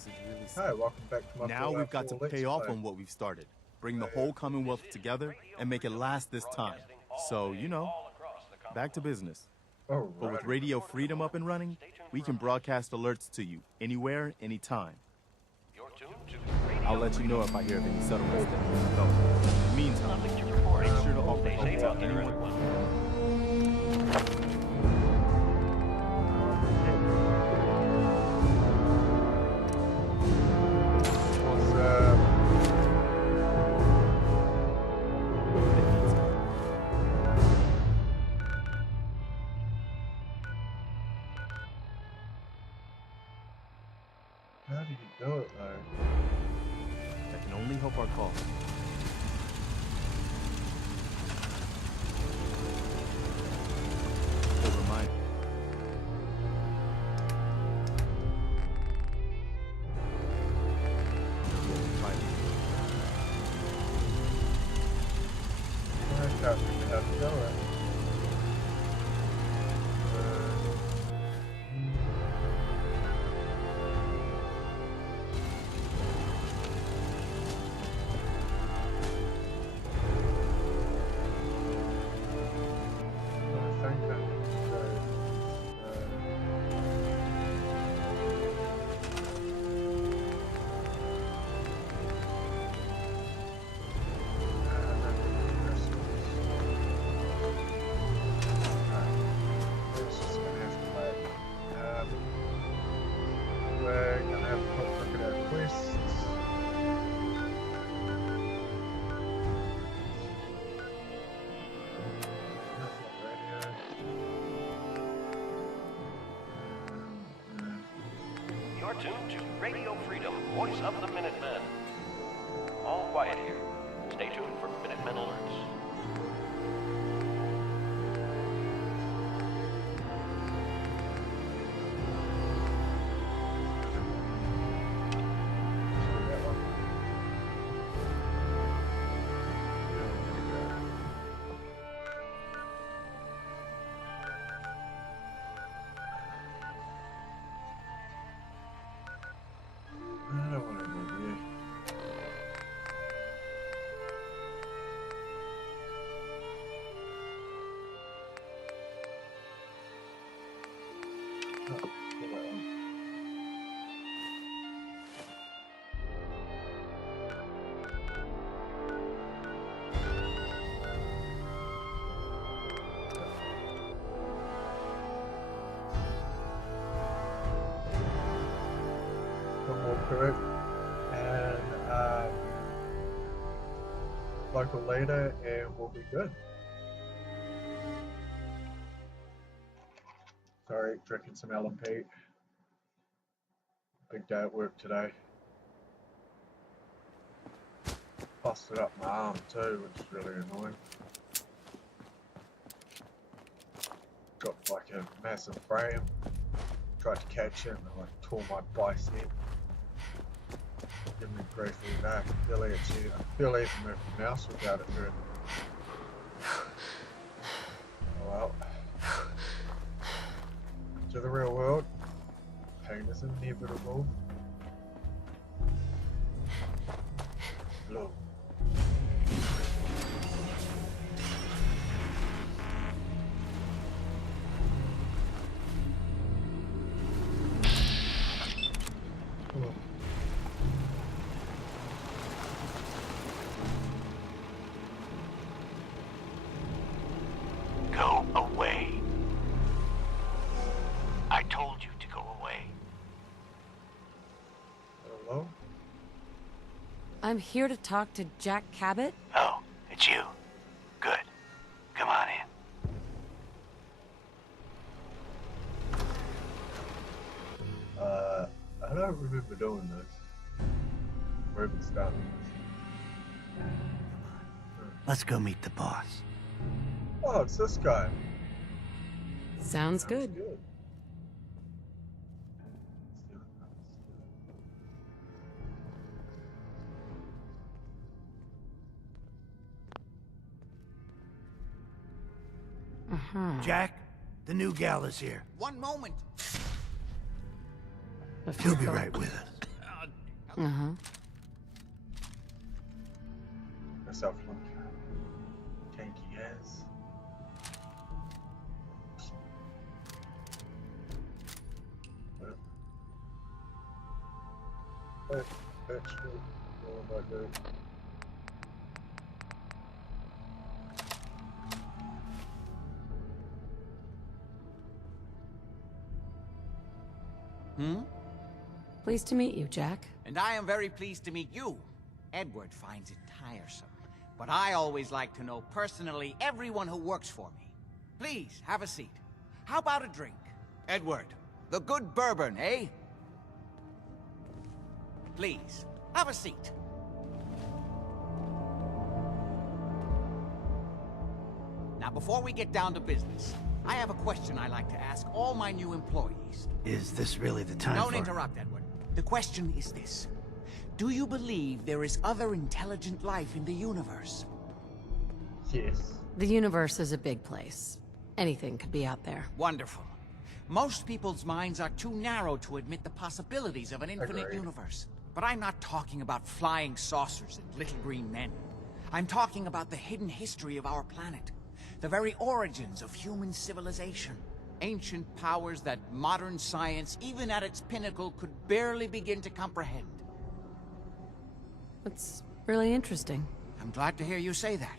This is really Hi, welcome back to my Now we've got to Fallout 4 pay Let's off Play. on what we've started. Bring the whole Commonwealth together and make it last this time. So, you know, back to business. Alright. But with Radio Freedom up and running, we can broadcast alerts to you anywhere, anytime. I'll let you know if I hear of any settlements that need to go. In the meantime, make sure to offer help to anyone. How do you do it though? That can only help our cause. A reminder. I can't really how to do it. I think I we're gonna have a quick look at our quests. You're tuned to Radio Freedom, voice of the Minutemen. All quiet here. Stay tuned for Minutemen alerts. I don't want to go there. Oh, go that one. One more perk and local leader, and we'll be good. Sorry, drinking some LMP. Big day at work today. Busted up my arm too, which is really annoying. Got like a massive frame. Tried to catch it and I like tore my bicep. Give me grief all day. I can barely even move the mouse without it hurting. Oh well. To the real world, pain is inevitable. Look. Oh. Go away. I told you to go away. Hello? I'm here to talk to Jack Cabot. Oh, it's you. Good. Come on in. I don't remember doing this. Or even starting this. Let's go meet the boss. Oh, it's this guy. Sounds good. Good. Jack, the new gal is here. One moment. A few She'll be folks. right with us. Uh-huh. Myself look. Tanky ass. Actually, what am I doing? Pleased to meet you, Jack. And I am very pleased to meet you. Edward finds it tiresome, but I always like to know personally everyone who works for me. Please, have a seat. How about a drink? Edward, the good bourbon, eh? Please, have a seat. Now, before we get down to business, I have a question I like to ask all my new employees. Is this really the time Don't for... interrupt, Edward. The question is this. Do you believe there is other intelligent life in the universe? Yes. The universe is a big place. Anything could be out there. Wonderful. Most people's minds are too narrow to admit the possibilities of an infinite Agreed. universe. But I'm not talking about flying saucers and little green men. I'm talking about the hidden history of our planet. The very origins of human civilization. Ancient powers that modern science, even at its pinnacle, could barely begin to comprehend. That's really interesting. I'm glad to hear you say that.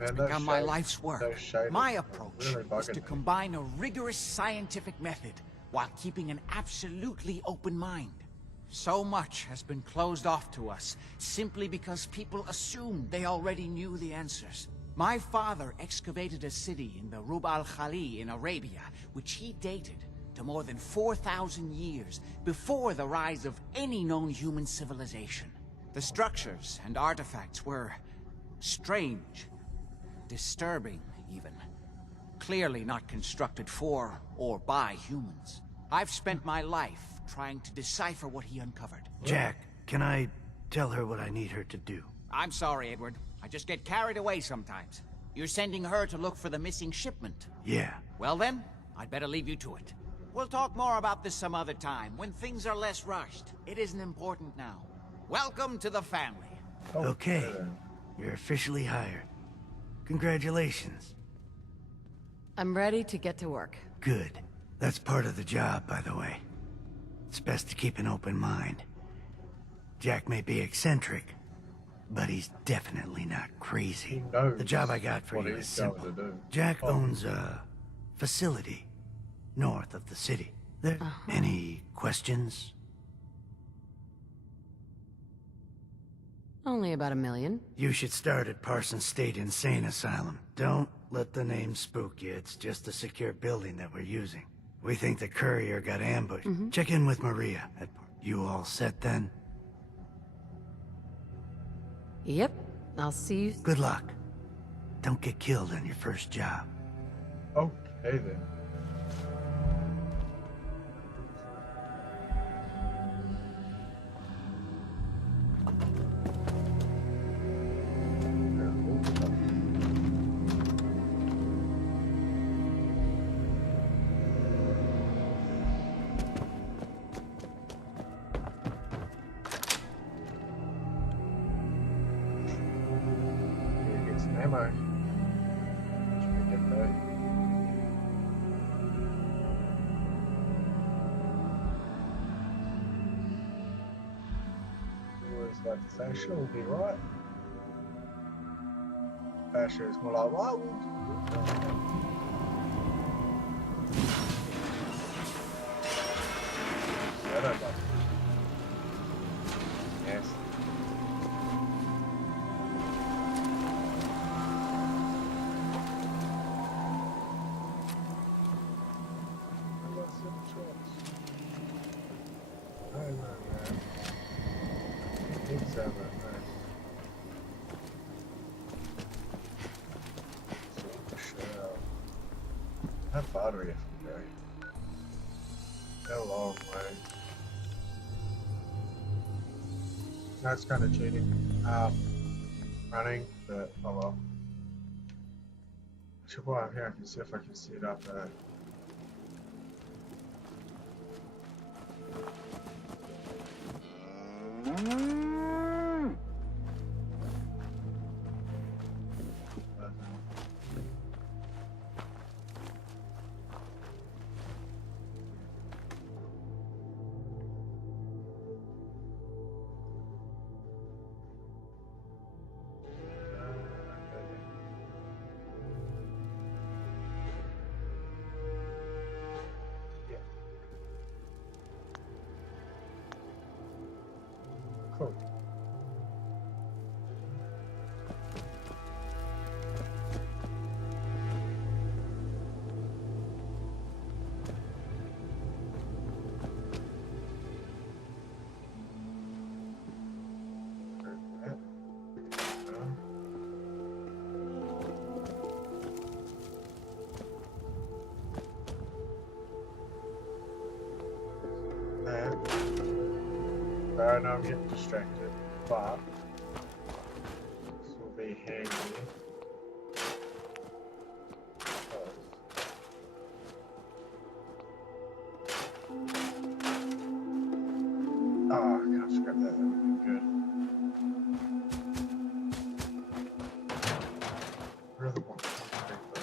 It's Man, no become my shade. life's work. No shade. My It's approach really is bugging to me. combine a rigorous scientific method while keeping an absolutely open mind. So much has been closed off to us simply because people assumed they already knew the answers. My father excavated a city in the Rub al-Khali in Arabia, which he dated to more than 4,000 years before the rise of any known human civilization. The structures and artifacts were strange, disturbing even. Clearly not constructed for or by humans. I've spent my life trying to decipher what he uncovered. Jack, can I tell her what I need her to do? I'm sorry, Edward. I just get carried away sometimes. You're sending her to look for the missing shipment. Yeah. Well then, I'd better leave you to it. We'll talk more about this some other time, when things are less rushed. It isn't important now. Welcome to the family. Okay. You're officially hired. Congratulations. I'm ready to get to work. Good. That's part of the job, by the way. It's best to keep an open mind. Jack may be eccentric, but he's definitely not crazy. He knows The job I got for what you he's is going simple. to do. Jack owns a facility north of the city. There any questions? Only about 1 million. You should start at Parsons State Insane Asylum. Don't let the name spook you. It's just a secure building that we're using. We think the courier got ambushed. Check in with Maria. You all set then? Yep. I'll see you. Good luck. Don't get killed on your first job. Okay then. Get some ammo. Should be good though. Always like to say, sure, we'll be right. Basher is more like, why would you? I don't like it. Yes. How far do we have to go? A long way. That's kind of cheating. Running, but oh well. I should go out here. I can see if I can see it up there. Cool. I know I'm getting distracted, but this will be handy. Oh, I can't scrap that. That would be good. Really want to scrap that.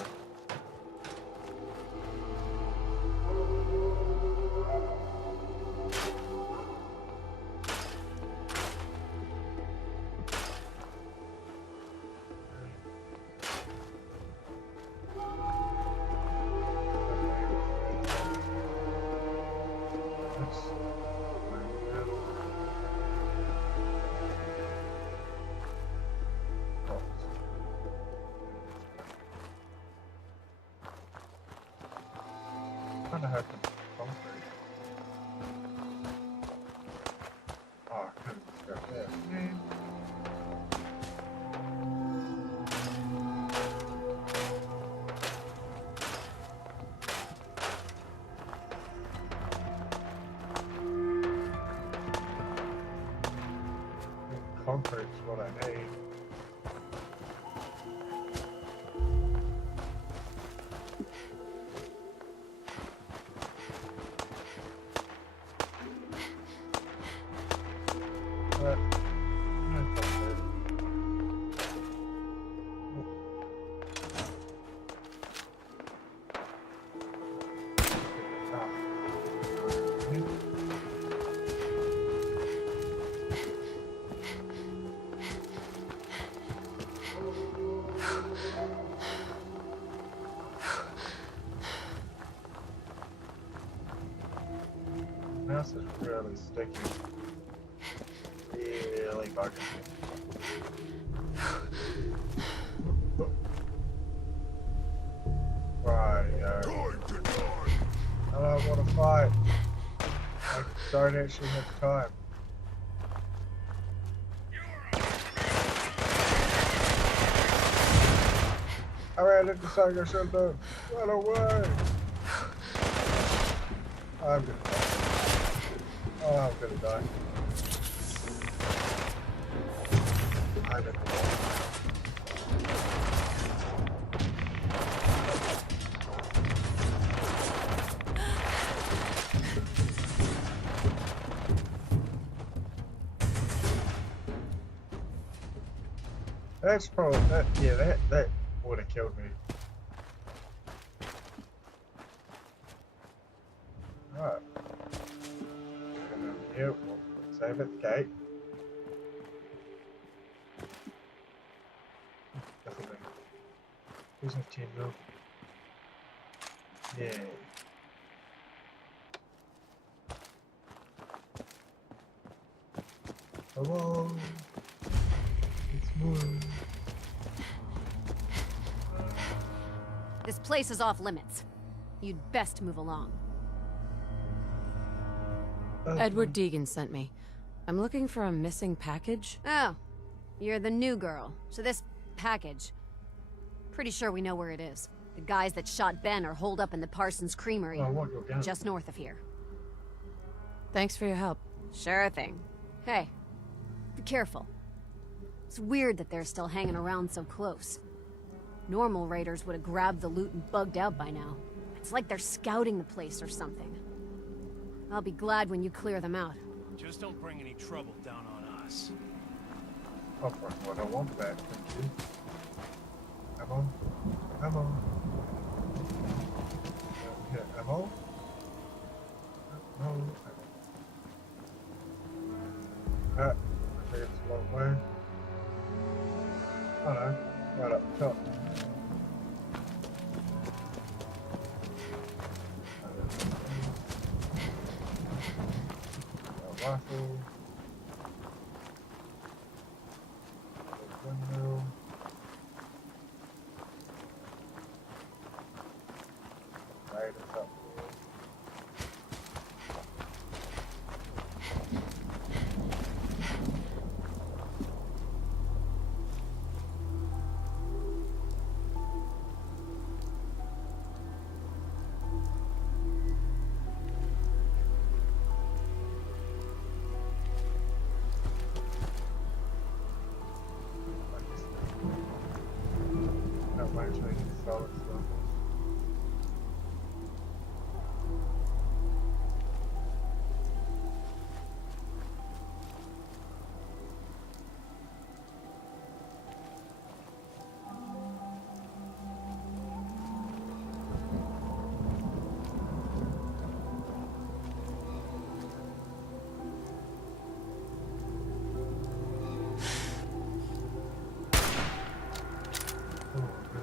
Kind of had some concrete. Oh, I couldn't scrap that. Man. Concrete's what I need. But no concrete. Mouse is really sticky. Really bugging me. Right, I don't want to fight. I don't actually have time. I ran into something I shouldn't have. Run away! I'm gonna die. Oh, I'm gonna die. I'm in the wall. That's probably that. Yeah, that would have killed me. Alright. Here, we'll save at the gate. Definitely. Who's a 10 mil? Yeah. Come on. It's more. This place is off limits. You'd best move along. Edward Deegan sent me. I'm looking for a missing package. Oh, you're the new girl. So this package... Pretty sure we know where it is. The guys that shot Ben are holed up in the Parsons Creamery, just north of here. Thanks for your help. Sure thing. Hey, be careful. It's weird that they're still hanging around so close. Normal raiders would have grabbed the loot and bugged out by now. It's like they're scouting the place or something. I'll be glad when you clear them out. Just don't bring any trouble down on us. I'll bring what I want back, thank you. Ammo? Ammo? Yeah, ammo? No, ammo. I think it's a long way. Oh no, right up top. Rifle. Windmill. Raiders up there. Not much I can solid stuff. Oh, good.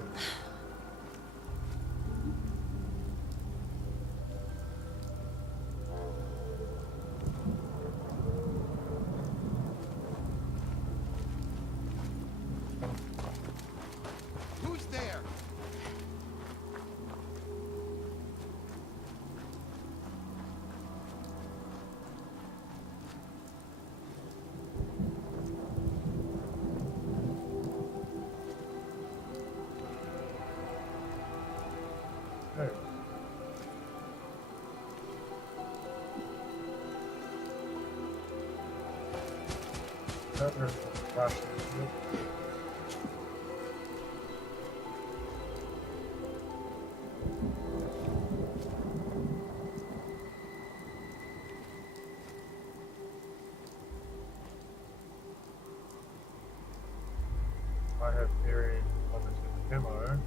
Who's there? Hey. That there's a flash. I have very limited ammo.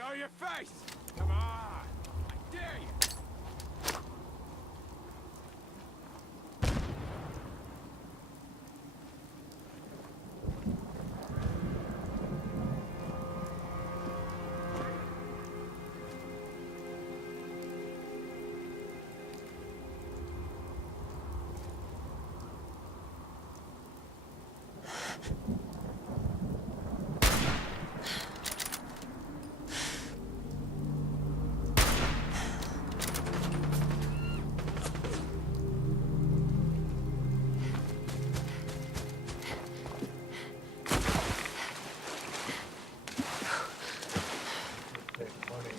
Show your face! Come on! I dare you! Take money.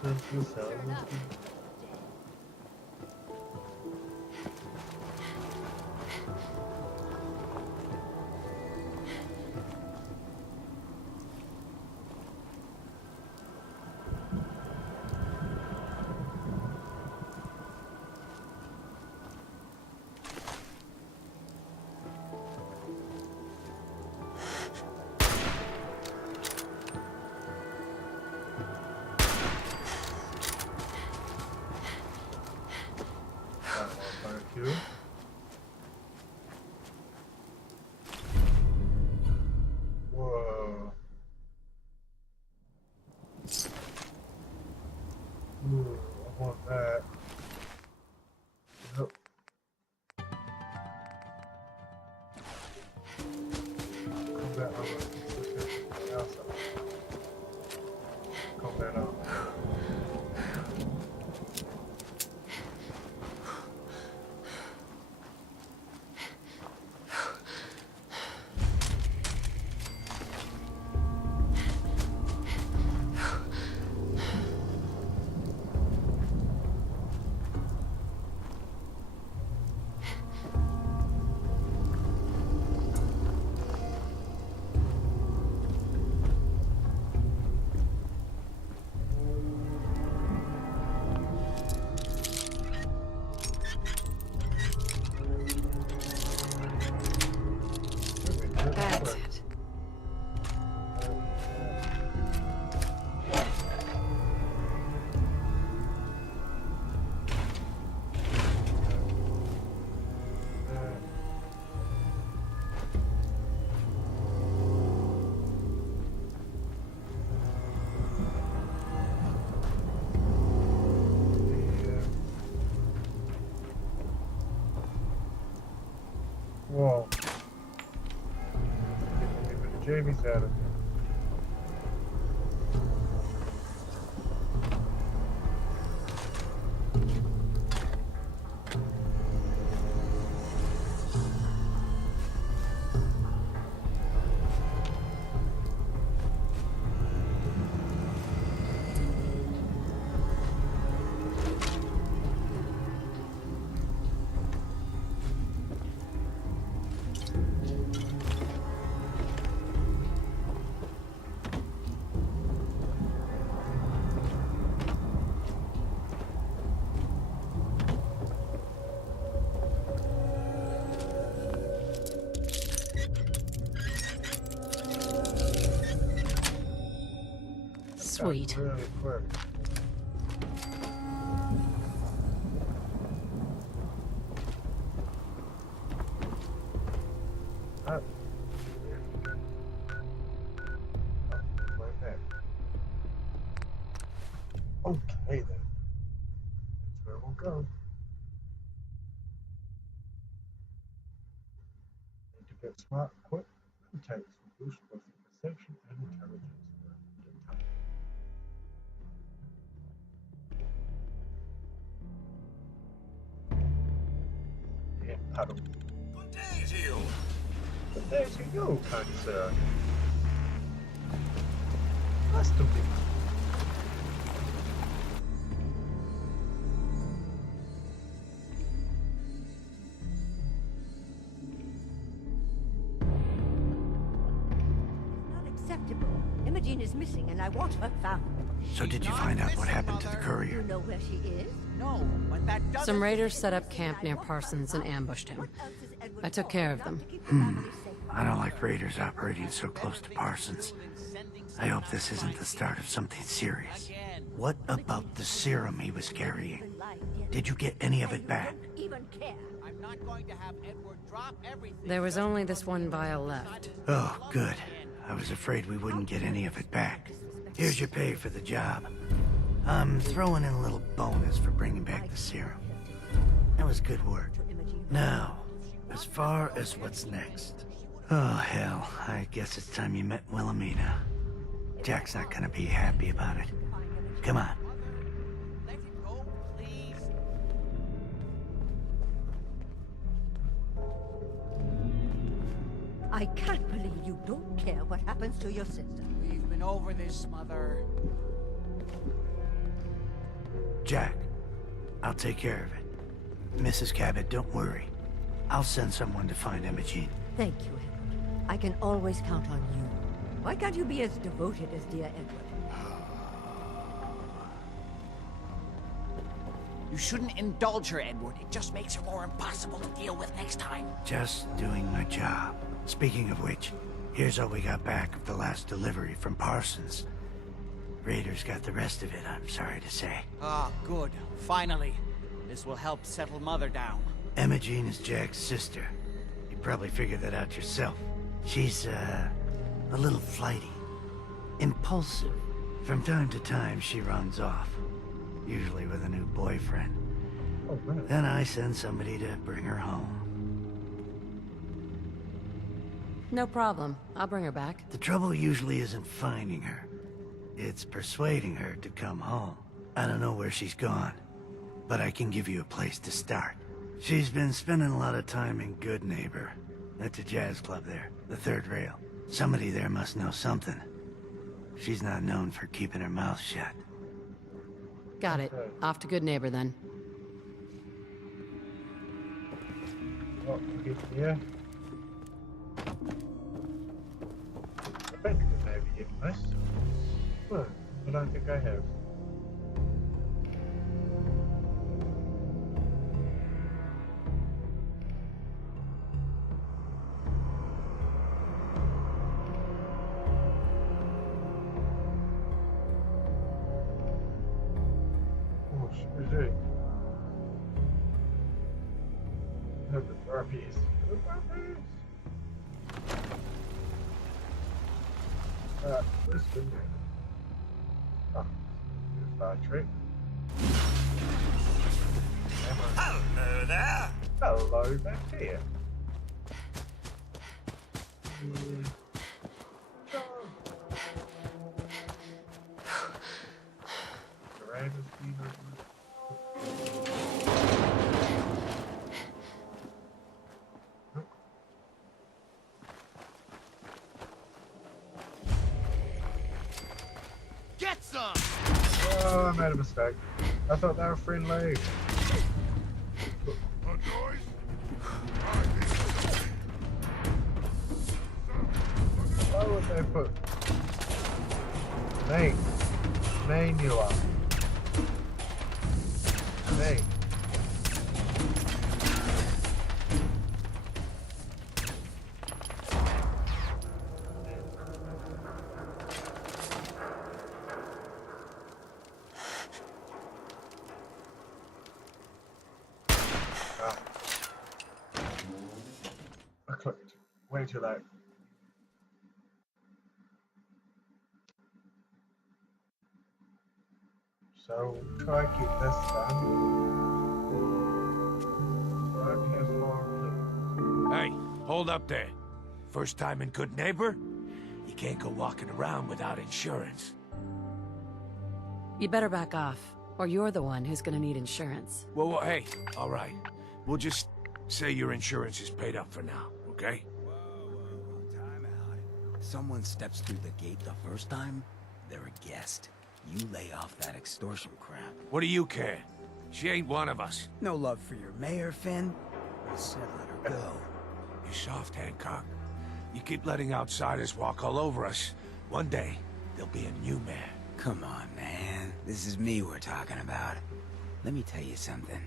Thank you. Whoa. Ooh, I want that. Yep. Combat armor. Combat armor. That's it. Whoa. Even Jamie's at it. Sweet. Really quick. Right there. Okay then. That's where we'll go. Need to get smart and quick. Let me take some boost with Perception and intelligence were detached. Yeah, paddle. Good day to you. But there you go, kind sir. Nice to meet you. Not acceptable. Imogen is missing and I want her found. So did you find out what happened to the You courier? know where she is? No, but that doesn't... Some raiders set up camp near Parsons and ambushed him. What else is Edward I took for? care of Not them. to keep the family safe. I don't like raiders operating so close to Parsons. I hope this isn't the start of something serious. What about the serum he was carrying? Did you get any of it back? Don't even care. I'm not going to have Edward drop everything. There was only this one vial left. Oh, good. I was afraid we wouldn't get any of it back. Here's your pay for the job. I'm throwing in a little bonus for bringing back the serum. That was good work. Now, as far as what's next. Oh, hell. I guess it's time you met Wilhelmina. Jack's not gonna be happy about it. Come on. Let it go, please. I can't believe you don't care what happens to your sister. We've been over this, Mother. Jack, I'll take care of it. Mrs. Cabot, don't worry. I'll send someone to find Imogen. Thank you, Edward. I can always count on you. Why can't you be as devoted as dear Edward? You shouldn't indulge her, Edward. It just makes her more impossible to deal with next time. Just doing my job. Speaking of which, here's all we got back of the last delivery from Parsons. Raiders got the rest of it, I'm sorry to say. Ah, good. Finally. This will help settle Mother down. Imogen is Jack's sister. You probably figured that out yourself. She's, a little flighty. Impulsive. From time to time, she runs off. Usually with a new boyfriend. Oh, man. Then I send somebody to bring her home. No problem. I'll bring her back. The trouble usually isn't finding her. It's persuading her to come home. I don't know where she's gone, but I can give you a place to start. She's been spending a lot of time in Good Neighbor. That's a jazz club there, the third rail. Somebody there must know something. She's not known for keeping her mouth shut. Got it. Off to Good Neighbor then. What can we get here? I bet you could maybe get this. Well, I don't think I have. Oh, shit. Have the burpees. The burpees. Where's the name? Oh, Star Trek. Hello there. Hello back here. Get some. Oh, I made a mistake. I thought they were friendly. A noise? Why would they put name? Name you are. Name. I clicked. Way too late. So try to get this done. Right, has long Hey, hold up there. First time in Good Neighbor? You can't go walking around without insurance. You better back off, or you're the one who's gonna need insurance. Well, hey, all right. We'll just say your insurance is paid up for now, okay? Time out. Someone steps through the gate the first time, they're a guest. You lay off that extortion crap. What do you care? She ain't one of us. No love for your mayor, Finn? I said let her go. You soft, Hancock. You keep letting outsiders walk all over us. One day, there'll be a new mayor. Come on, man. This is me we're talking about. Let me tell you something.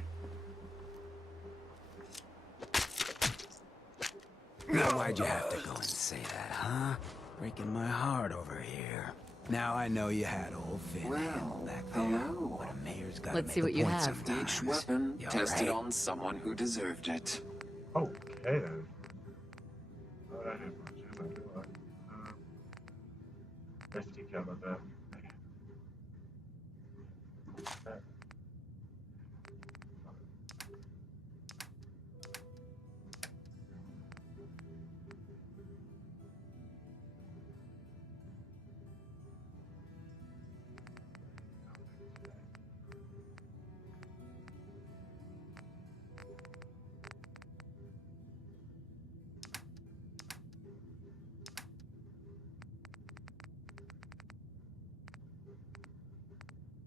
Now, why'd you have to go and say that, huh? Breaking my heart over here. Now I know you had old Finn handled back there, but a mayor's gotta Let's make see a what you point have. sometimes. Each weapon You all tested right? on someone who deserved it. Okay then. I don't have much ammo, do I? 50 caliber.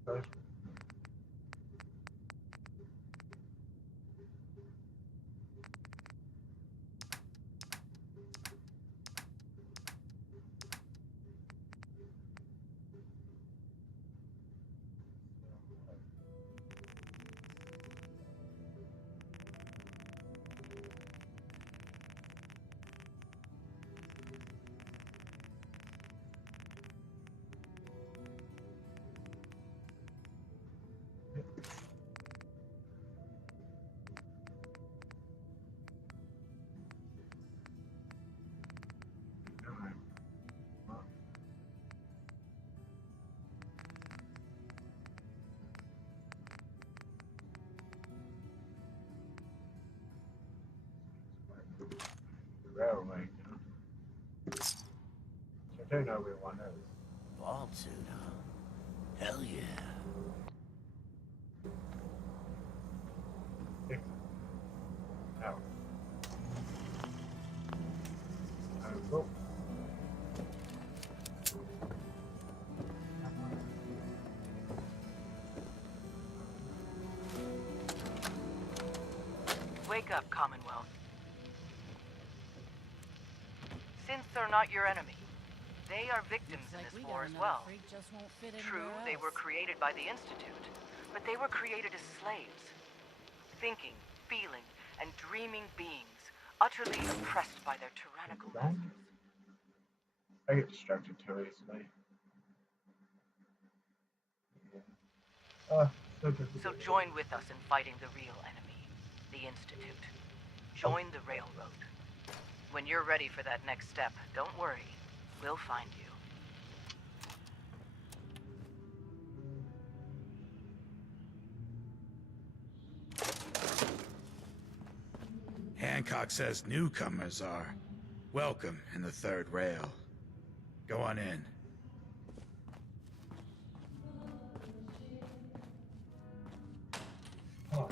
Okay. Railway. I don't know where one is. Vaulted, huh? Hell yeah. Now. Go. Wake up, Commonwealth. Synths are not your enemy. They are victims in this war as well. True, they were created by the Institute, but they were created as slaves. Thinking, feeling, and dreaming beings, utterly oppressed by their tyrannical masters. I get distracted too easily. So join with us in fighting the real enemy, the Institute. Join the Railroad. When you're ready for that next step, don't worry. We'll find you. Hancock says newcomers are welcome in the third rail. Go on in. Oh.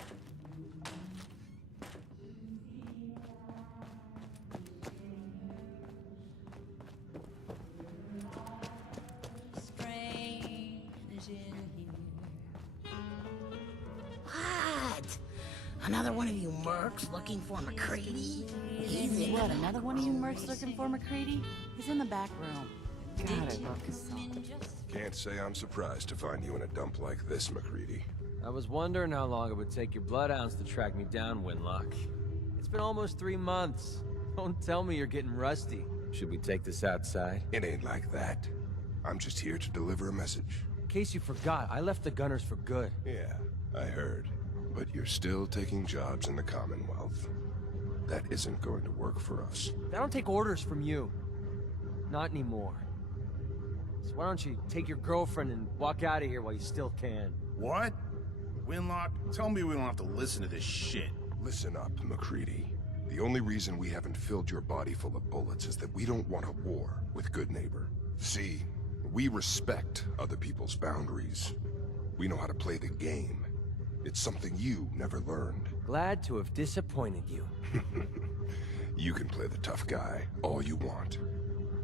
What? Another one of you mercs looking for MacCready? What, another one of you mercs looking for MacCready? He's in the back room. God, I love Casal. Can't say I'm surprised to find you in a dump like this, MacCready. I was wondering how long it would take your bloodhounds to track me down, Winlock. It's been almost 3 months. Don't tell me you're getting rusty. Should we take this outside? It ain't like that. I'm just here to deliver a message. In case you forgot, I left the Gunners for good. Yeah, I heard. But you're still taking jobs in the Commonwealth. That isn't going to work for us. I don't take orders from you. Not anymore. So why don't you take your girlfriend and walk out of here while you still can? What? Winlock, tell me we don't have to listen to this shit. Listen up, MacCready. The only reason we haven't filled your body full of bullets is that we don't want a war with Good Neighbor. See, we respect other people's boundaries. We know how to play the game. It's something you never learned. Glad to have disappointed you. You can play the tough guy all you want.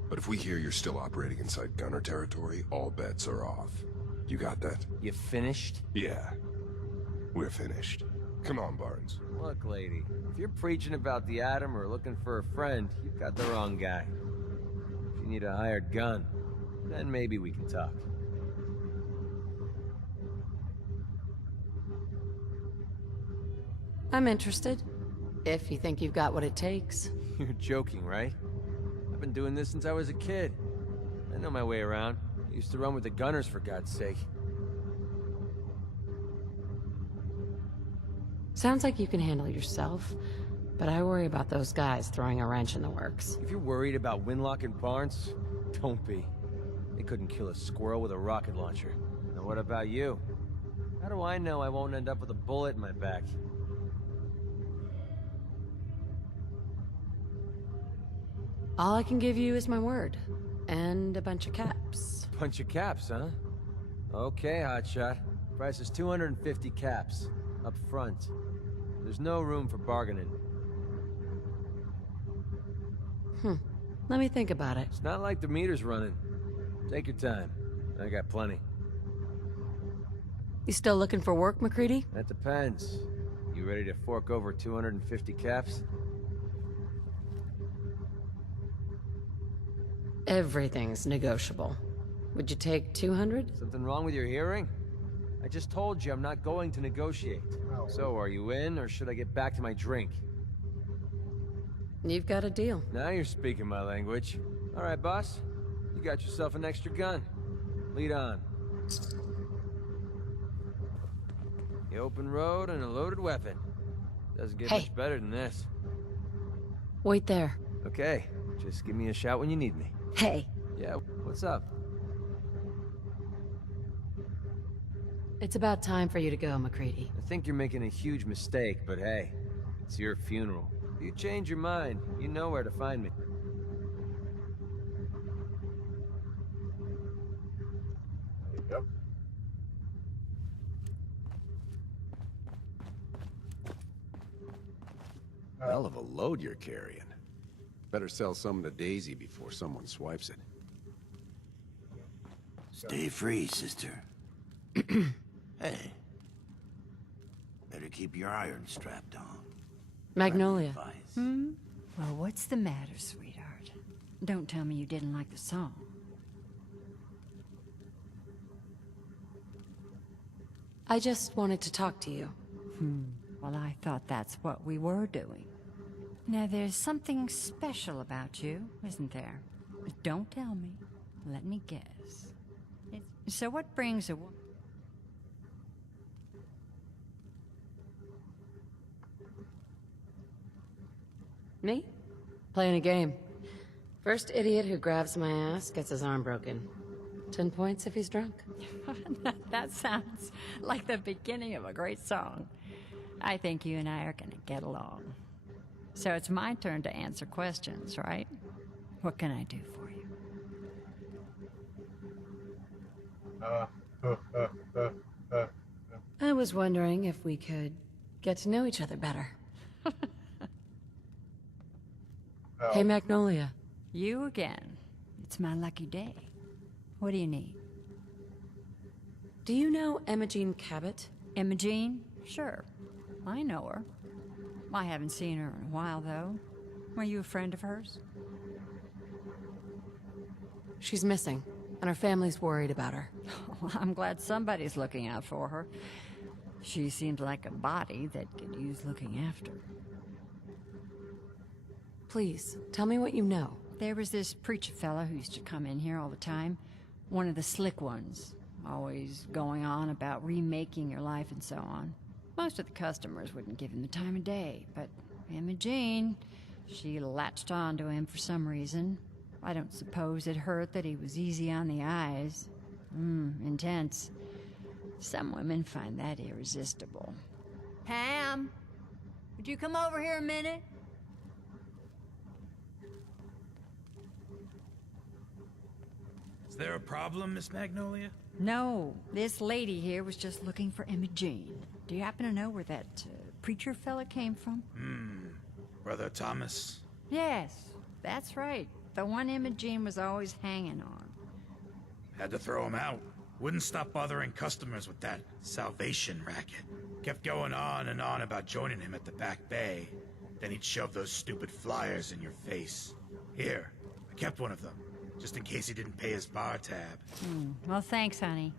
But if we hear you're still operating inside Gunner territory, all bets are off. You got that? You finished? Yeah. We're finished. Come on, Barnes. Look, lady, if you're preaching about the Atom or looking for a friend, you've got the wrong guy. If you need a hired gun, then maybe we can talk. I'm interested. If you think you've got what it takes. You're joking, right? I've been doing this since I was a kid. I know my way around. I used to run with the Gunners, for God's sake. Sounds like you can handle yourself, but I worry about those guys throwing a wrench in the works. If you're worried about Winlock and Barnes, don't be. They couldn't kill a squirrel with a rocket launcher. Now what about you? How do I know I won't end up with a bullet in my back? All I can give you is my word. And a bunch of caps. Bunch of caps, huh? Okay, hotshot. Price is 250 caps. Up front. There's no room for bargaining. Let me think about it. It's not like the meter's running. Take your time. I got plenty. You still looking for work, MacReady? That depends. You ready to fork over 250 caps? Everything's negotiable. Would you take 200? Something wrong with your hearing? I just told you I'm not going to negotiate. So, are you in, or should I get back to my drink? You've got a deal. Now you're speaking my language. All right, boss. You got yourself an extra gun. Lead on. The open road and a loaded weapon. Doesn't get much better than this. Wait there. Okay, just give me a shout when you need me. Hey. Yeah, what's up? It's about time for you to go, MacReady. I think you're making a huge mistake, but hey, it's your funeral. If you change your mind, you know where to find me. Yep. Hell of a load you're carrying. Better sell some to Daisy before someone swipes it. Stay free, sister. Hey. Better keep your iron strapped on. Magnolia. Well, what's the matter, sweetheart? Don't tell me you didn't like the song. I just wanted to talk to you. Well, I thought that's what we were doing. Now, there's something special about you, isn't there? Don't tell me. Let me guess. So what brings a woman... Me? Playing a game. First idiot who grabs my ass gets his arm broken. 10 points if he's drunk. That sounds like the beginning of a great song. I think you and I are gonna get along. So it's my turn to answer questions, right? What can I do for you? I was wondering if we could get to know each other better. Hey, Magnolia. You again. It's my lucky day. What do you need? Do you know Imogene Cabot? Imogene? Sure. I know her. I haven't seen her in a while, though. Were you a friend of hers? She's missing, and her family's worried about her. Well, I'm glad somebody's looking out for her. She seems like a body that could use looking after. Please, tell me what you know. There was this preacher fella who used to come in here all the time. One of the slick ones. Always going on about remaking your life and so on. Most of the customers wouldn't give him the time of day, but Imogene, she latched on to him for some reason. I don't suppose it hurt that he was easy on the eyes. Intense. Some women find that irresistible. Pam, would you come over here a minute? there a problem, Miss Magnolia? No, this lady here was just looking for Imogene. Do you happen to know where that preacher fella came from? Brother Thomas? Yes, that's right. The one Imogene was always hanging on. Had to throw him out. Wouldn't stop bothering customers with that salvation racket. Kept going on and on about joining him at the back bay. Then he'd shove those stupid flyers in your face. Here, I kept one of them, just in case he didn't pay his bar tab. Well, thanks, honey.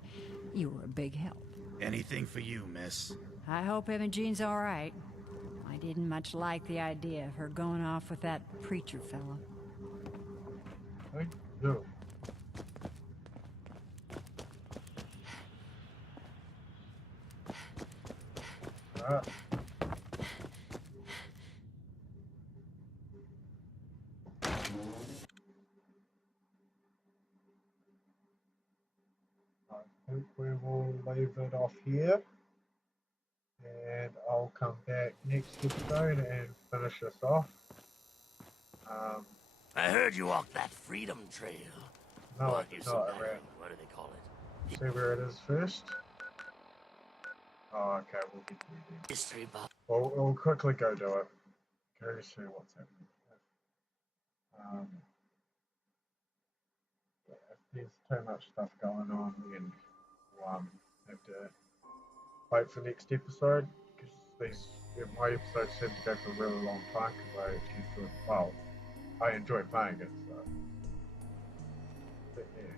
You were a big help. Anything for you, miss. I hope Imogene's all right. I didn't much like the idea of her going off with that preacher fella. I do. I think we will leave it off here, and I'll come back next episode and finish this off. I heard you walked that Freedom Trail. No, What it's is not that? around. What do they call it? See where it is first. Oh, okay, we'll get there then. History buff. We'll quickly go do it. Go see what's happening. If there's too much stuff going on, then we'll have to wait for next episode, because my episodes tend to go for a really long time, because I actually enjoy, well, I enjoy playing it, so. But yeah.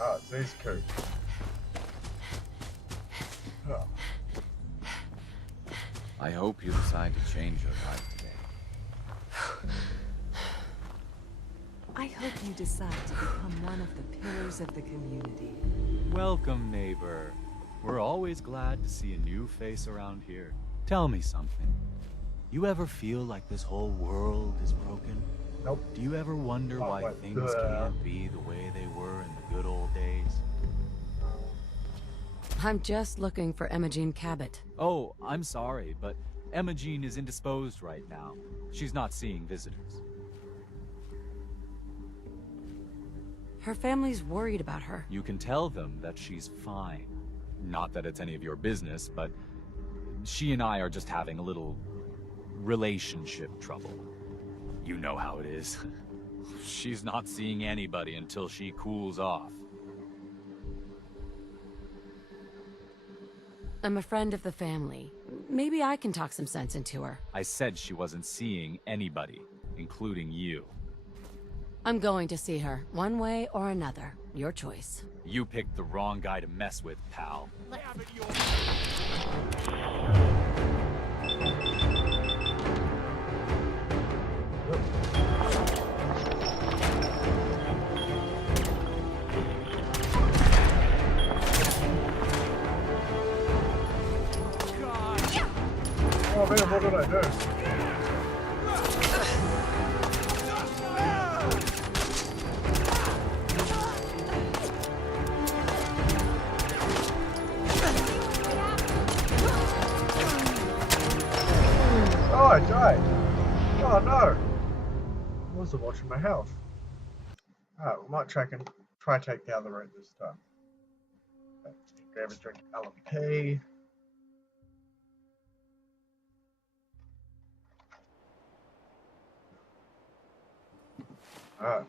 Oh, it's these two. Oh. I hope you decide to change your life today. I hope you decide to become one of the pillars of the community. Welcome, neighbor. We're always glad to see a new face around here. Tell me something. You ever feel like this whole world is broken? Nope. Do you ever wonder why things can't be the way they were in the good old days? I'm just looking for Imogene Cabot. Oh, I'm sorry, but Imogene is indisposed right now. She's not seeing visitors. Her family's worried about her. You can tell them that she's fine. Not that it's any of your business, but she and I are just having a little relationship trouble. You know how it is. She's not seeing anybody until she cools off. I'm a friend of the family. Maybe I can talk some sense into her. I said she wasn't seeing anybody, including you. I'm going to see her, one way or another. Your choice. You picked the wrong guy to mess with, pal. Oh man, what did I do? Oh, I died. Oh no. I wasn't watching my health. Alright, we might try take the other route this time. Grab a drink of LMP. Oh.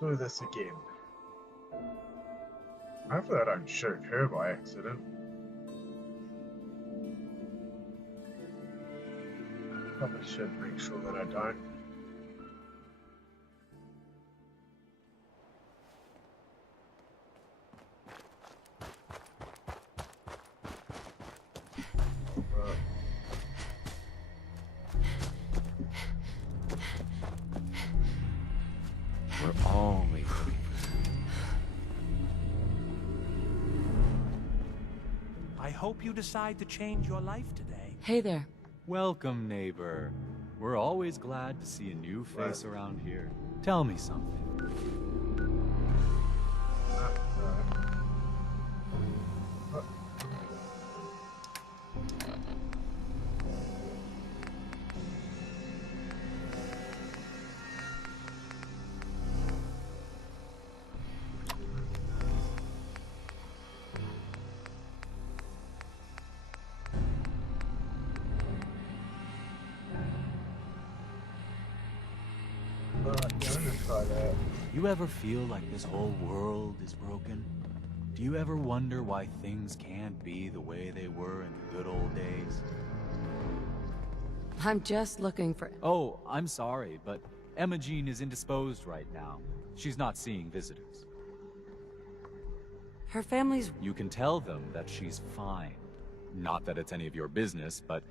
Do this again. Hopefully I don't shoot her by accident. Probably should make sure that I don't. We're only looking for I hope you decide to change your life today. Hey there. Welcome, neighbor. We're always glad to see a new face around here. Tell me something. Yeah, I'm gonna try that. You ever feel like this whole world is broken? Do you ever wonder why things can't be the way they were in the good old days? I'm just looking for... Oh, I'm sorry, but Emma Jean is indisposed right now. She's not seeing visitors. Her family's... You can tell them that she's fine. Not that it's any of your business, but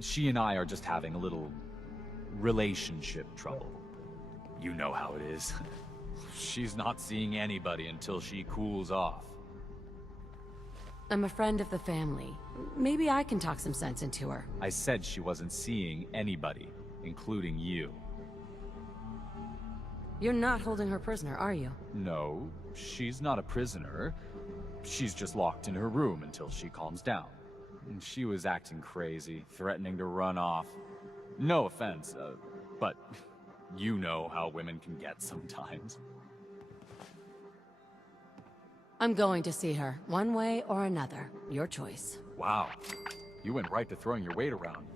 she and I are just having a little relationship trouble. You know how it is. She's not seeing anybody until she cools off. I'm a friend of the family. Maybe I can talk some sense into her. I said she wasn't seeing anybody, including you. You're not holding her prisoner, are you? No, she's not a prisoner. She's just locked in her room until she calms down. She was acting crazy, threatening to run off. No offense, but you know how women can get sometimes. I'm going to see her, one way or another. Your choice. Wow, you went right to throwing your weight around.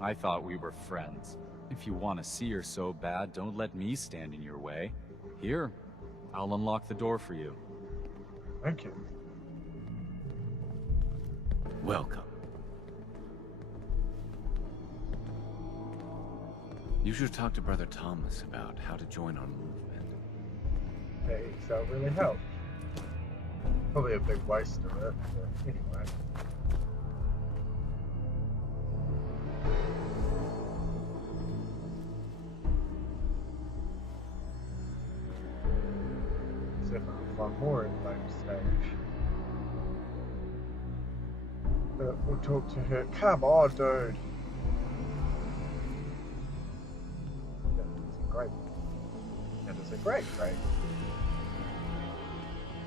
I thought we were friends. If you want to see her so bad, don't let me stand in your way. Here, I'll unlock the door for you. Thank you. Welcome. You should talk to Brother Thomas about how to join our movement. Hey, that really helped. Probably a big waste of it, but anyway. See if I can find more in later stage. But we'll talk to her. Come on, dude. Great. That is a great. Yeah,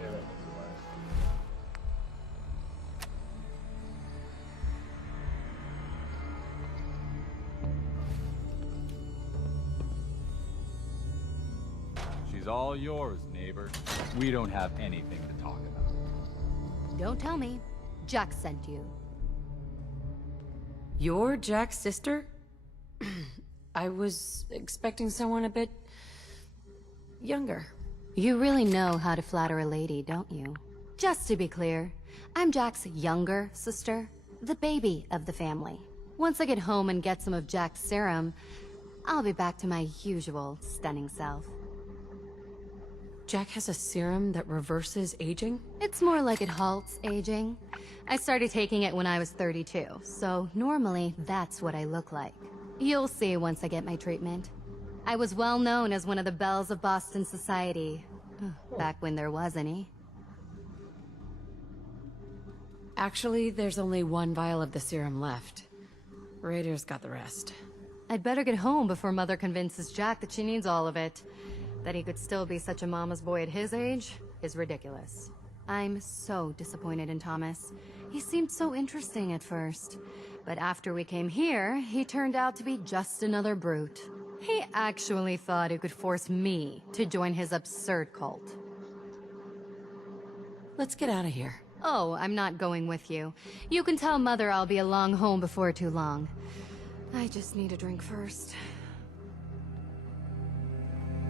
that was a waste. She's all yours, neighbor. We don't have anything to talk about. Don't tell me. Jack sent you. You're Jack's sister? I was expecting someone a bit... younger. You really know how to flatter a lady, don't you? Just to be clear, I'm Jack's younger sister, the baby of the family. Once I get home and get some of Jack's serum, I'll be back to my usual stunning self. Jack has a serum that reverses aging? It's more like it halts aging. I started taking it when I was 32, so normally that's what I look like. You'll see once I get my treatment. I was well known as one of the belles of Boston society. Back when there was any. Actually, there's only one vial of the serum left. Raiders got the rest. I'd better get home before Mother convinces Jack that she needs all of it. That he could still be such a mama's boy at his age is ridiculous. I'm so disappointed in Thomas. He seemed so interesting at first. But after we came here, he turned out to be just another brute. He actually thought he could force me to join his absurd cult. Let's get out of here. Oh, I'm not going with you. You can tell Mother I'll be along home before too long. I just need a drink first.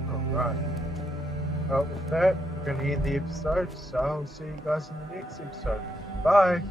Alright. Well, with that, we're going to end the episode, so I'll see you guys in the next episode. Bye!